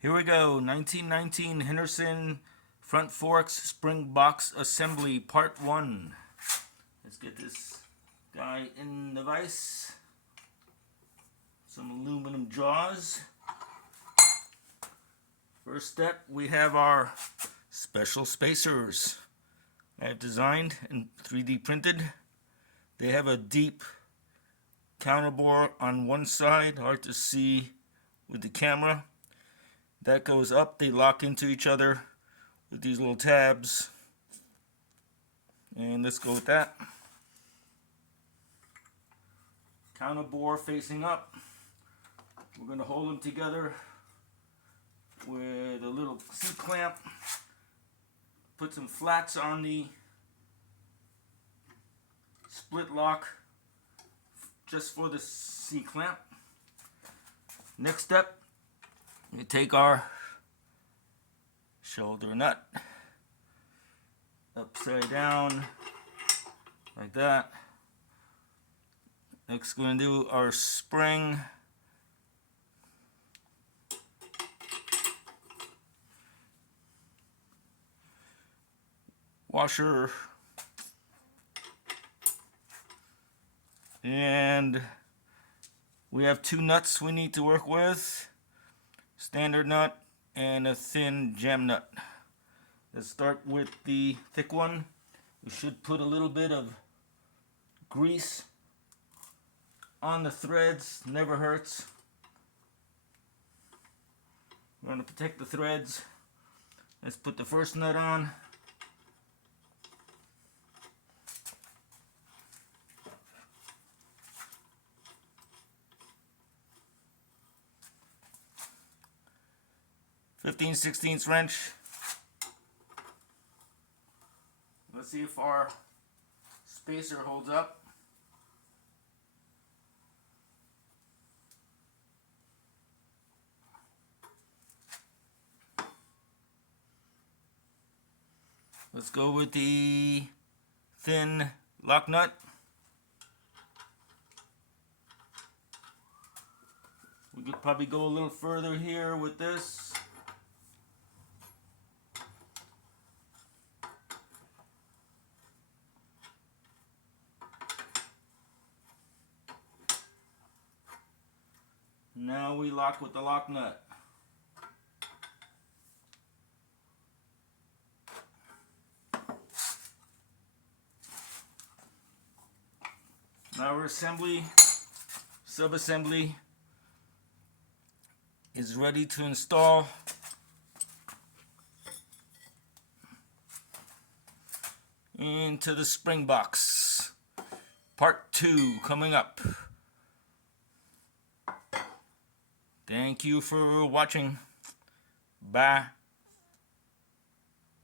Here we go, 1919 Henderson Front Forks Spring Box Assembly Part 1. Let's get this guy in the vise. Some aluminum jaws. First step, we have our special spacers. I have designed and 3D printed. They have a deep counterbore on one side, hard to see with the camera. That goes up, they lock into each other with these little tabs. And let's go with that. Counterbore facing up. We're going to hold them together with a little C-clamp. Put some flats on the split lock just for the C-clamp. Next step, we take our shoulder nut upside down like that. Next we're going to do our spring. Washer. And we have two nuts we need to work with. Standard nut and a thin jam nut. Let's start with the thick one. We should put a little bit of grease on the threads, never hurts. We're going to protect the threads. Let's put the first nut on. .15/16 wrench. Let's see if our spacer holds up. Let's go with the thin lock nut. We could probably go a little further here with this. Now we lock with the lock nut. Now our sub-assembly is ready to install. Into the spring box. Part 2 coming up. Thank you for watching. Bye.